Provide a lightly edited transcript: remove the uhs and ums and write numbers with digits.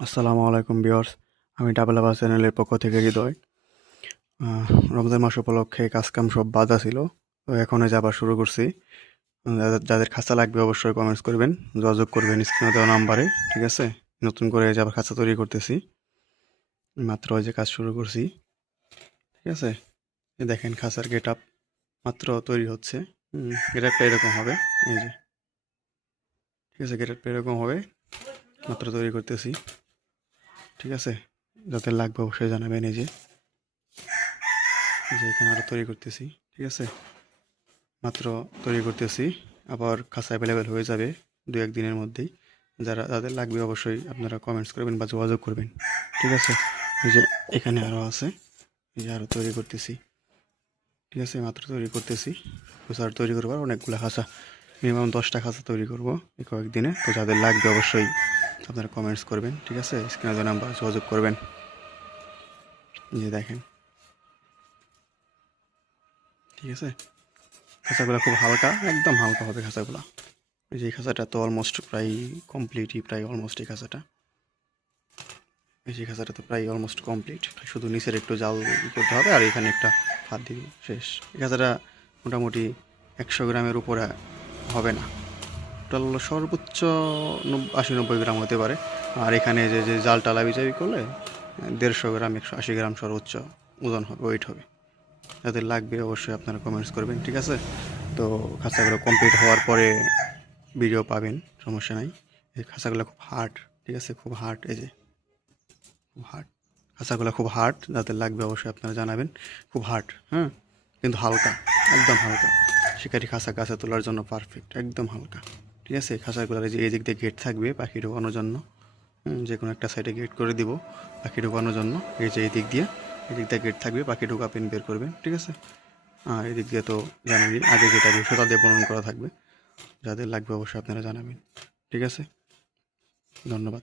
আসসালামু আলাইকুম ভিউয়ার্স। আমি ডাবল আবার চ্যানেলের পক্ষ থেকে হৃদয়। আহ, রমজান মাস উপলক্ষে কাজকাম সব বাধা ছিল, তো এখন এই যে আবার শুরু করছি। যাদের খাঁচা লাগবে অবশ্যই কমেন্টস করবেন, যোগাযোগ করবেন স্ক্রিনে দেওয়া নাম্বারে। ঠিক আছে, নতুন করে এই যে আবার খাঁচা তৈরি করতেছি, মাত্র এই যে কাজ শুরু করছি। ঠিক আছে, এই দেখেন খাঁচার গেট আপ মাত্র তৈরি হচ্ছে। গেট আপটা এরকম হবে, এই যে। ঠিক আছে, গেট আপটা এরকম হবে, মাত্র তৈরি করতেছি। ঠিক আছে, যাদের লাগবে অবশ্যই জানাবেন। এই যে এখানে আরও তৈরি করতেছি। ঠিক আছে, মাত্র তৈরি করতেছি, আবার খাঁচা অ্যাভেলেবেল হয়ে যাবে দু এক দিনের মধ্যেই। যাদের লাগবে অবশ্যই আপনারা কমেন্টস করবেন বা যোগাযোগ করবেন। ঠিক আছে, এই যে এখানে আরও আছে, এই যে আরও তৈরি করতেছি। ঠিক আছে, মাত্র তৈরি করতেছি। আর তৈরি করবো আর অনেকগুলো খাঁচা, মিনিমাম 10টা খাঁচা তৈরি করবো এই কয়েকদিনে। তো যাদের লাগবে অবশ্যই আপনারা কমেন্টস করবেন। ঠিক আছে, স্ক্রিনে নাম্বার যোগাযোগ করবেন। এই যে দেখেন, ঠিক আছে, খাঁচাগুলো খুব হালকা, একদম হালকা হবে খাঁচাগুলো। এই যে এই খাঁচাটা তো অলমোস্ট প্রায় কমপ্লিটই, প্রায় অলমোস্ট এই খাঁচাটা। এই যে খাঁচাটা তো প্রায় অলমোস্ট কমপ্লিট, শুধু নিচের একটু জাল করতে হবে আর এখানে একটা হাত দিয়ে শেষ। এই খাঁচাটা মোটামুটি 100 গ্রামের উপরে হবে না, টোটাল সর্বোচ্চ 80-90 গ্রাম হতে পারে। আর এখানে যে যে জালটা লাবিচাবি করলে 150 গ্রাম 180 গ্রাম সর্বোচ্চ ওজন হবে, ওয়েট হবে। যাদের লাগবে অবশ্যই আপনারা কমেন্টস করবেন। ঠিক আছে, তো খাঁচাগুলো কমপ্লিট হওয়ার পরে ভিডিও পাবেন, সমস্যা নাই। এই খাঁচাগুলো খুব হার্ড, ঠিক আছে, খুব হার্ড। এই যে খুব হার্ড খাঁচাগুলো, খুব হার্ড। যাদের লাগবে অবশ্যই আপনারা জানাবেন। খুব হার্ড, হ্যাঁ, কিন্তু হালকা, একদম হালকা। শিকারি খাঁচা গাছে তোলার জন্য পারফেক্ট, একদম হালকা। ঠিক আছে, খাঁচাগুলোর যে এই দিক দিয়ে গেট থাকবে পাখি ঢোকানোর জন্য। যে কোনো একটা সাইডে গেট করে দিব পাখি ঢোকানোর জন্য। এই যে এই দিক দিয়ে, এই দিক দিয়ে গেট থাকবে, পাখি ঢোকাবেন, বের করবেন। ঠিক আছে, আর এই দিক দিয়ে তো জানাবি আগে যেটা সুতা দিয়ে বর্ণন করা থাকবে। যাদের লাগবে অবশ্যই আপনারা জানাবেন। ঠিক আছে, ধন্যবাদ।